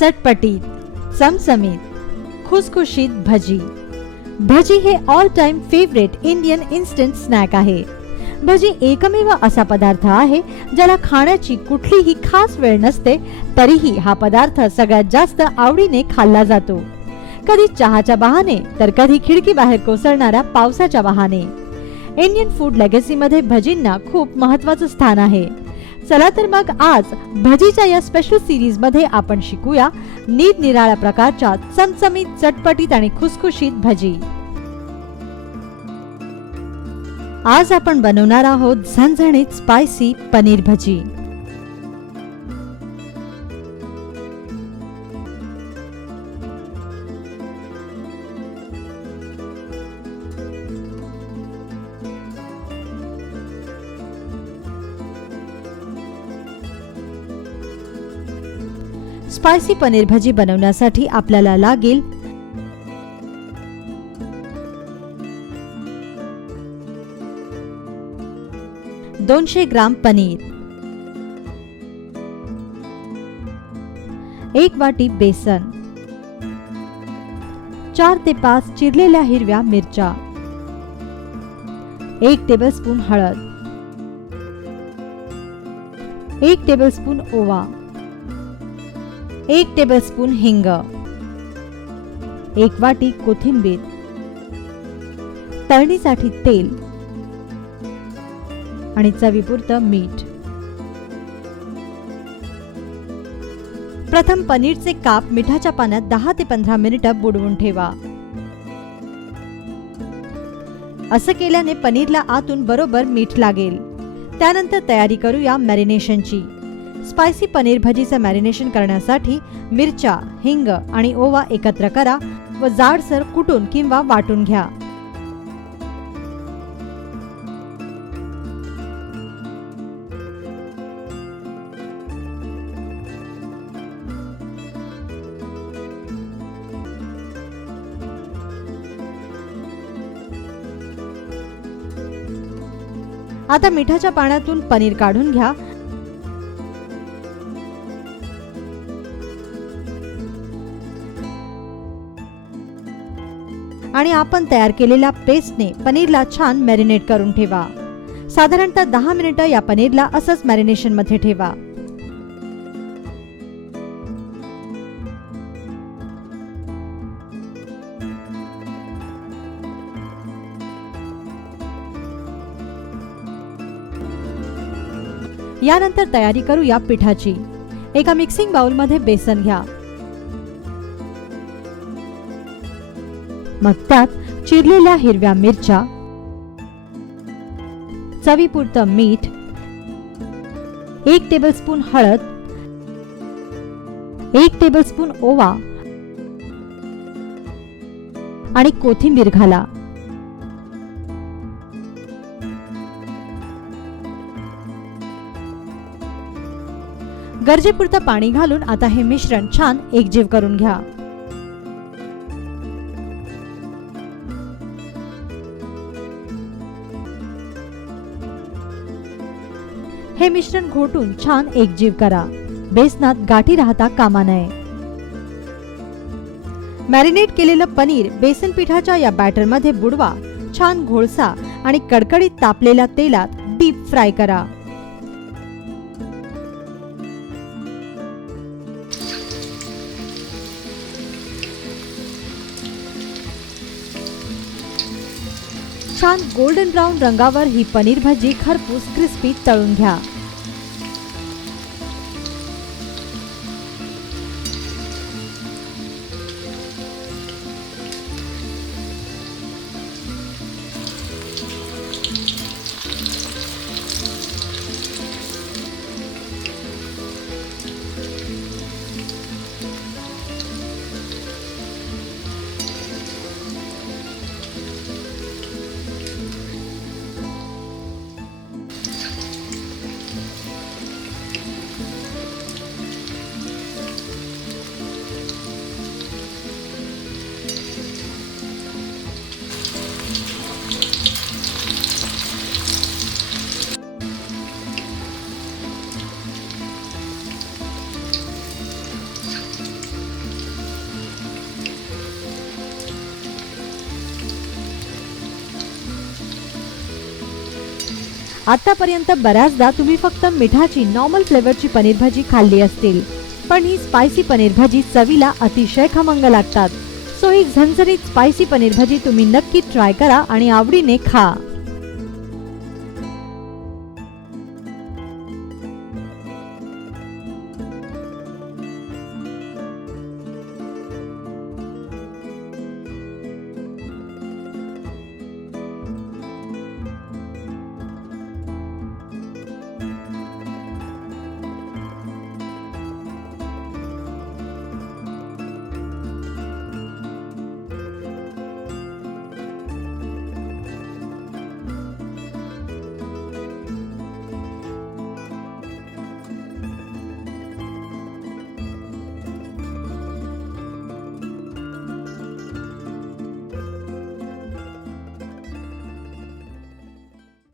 चटपटीत, चमचमीत, खुसखुशीत भजी. भजी हे all time favourite Indian instant snack आहे. भजी एकमेव असा पदार्थ आहे ज्याला खाण्याची कुठलीही खास वेळ नसते, तरीही हा पदार्थ सगळ्यात जास्त आवडीने खाल्ला जातो. कधी चहाच्या बहाने तर कधी खिडकी बाहेर कोसळणाऱ्या पावसाच्या बहाने. इंडियन फूड लेगसी मध्ये भजींना खूप महत्त्वाचं स्थान आहे. चला तर मग आज भजीच्या या स्पेशल सिरीज मध्ये आपण शिकूया निरनिराळ्या प्रकारच्या चमचमीत, चटपटीत आणि खुसखुशीत भजी. आज आपण बनवणार आहोत झणझणीत स्पायसी पनीर भजी. स्पायसी पनीर भजी बनवण्यासाठी आपल्याला लागेल 200 ग्राम पनीर, 1 वाटी बेसन, 4 ते 5 चिरलेल्या हिरव्या मिरच्या, 1 टेबलस्पून हळद, 1 टेबलस्पून ओवा, 1 टेबलस्पून हिंग, 1 वाटी कोथिंबीर, तळणीसाठी तेल आणि चवीपुरतं मीठ. प्रथम पनीरचे काप मिठाच्या पाण्यात 10 ते 15 मिनिटं बुडवून ठेवा. असं केल्याने पनीरला आतून बरोबर मीठ लागेल. त्यानंतर तयारी करूया मॅरिनेशनची. स्पायसी पनीर भजीचं मॅरिनेशन करण्यासाठी मिरच्या, हिंग आणि ओवा एकत्र करा व जाडसर कुटून किंवा वाटून घ्या. आता मिठाच्या पाण्यातून पनीर काढून घ्या. आणि आपण तयार केलेल्या पेस्टने पनीरला छान मॅरिनेट करून ठेवा. साधारणतः 10 मिनिटं या पनीरला असंच मॅरिनेशन मध्ये ठेवा. यानंतर तयारी करूया पिठाची. एका मिक्सिंग बाउल मध्ये बेसन घ्या. मग त्यात चिरलेल्या हिरव्या मिरच्या, चवीपुरतं मीठ, 1 टेबलस्पून हळद, 1 टेबलस्पून ओवा आणि कोथिंबीर घाला. गरजेपुरतं पाणी घालून आता हे मिश्रण छान एकजीव करून घ्या. हे मिश्रण घोटून छान एकजीव करा. बेसनात गाठी राहता कामा नये. मॅरिनेट केलेलं पनीर बेसन पिठाच्या या बॅटर मध्ये बुडवा. छान घोळसा आणि कडकडीत तापलेल्या तेलात डीप फ्राय करा. छान गोल्डन ब्राउन रंगावर ही पनीर भजी खरपूस क्रिस्पी तळून घ्या. आतापर्यंत बऱ्याचदा तुम्ही फक्त मिठाची नॉर्मल फ्लेवरची पनीर भाजी खाल्ली असतील, पण ही स्पायसी पनीर भाजी चवीला अतिशय खमंग लागतात. सो ही झणझणीत स्पायसी पनीर भाजी तुम्ही नक्की ट्राय करा आणि आवडीने खा.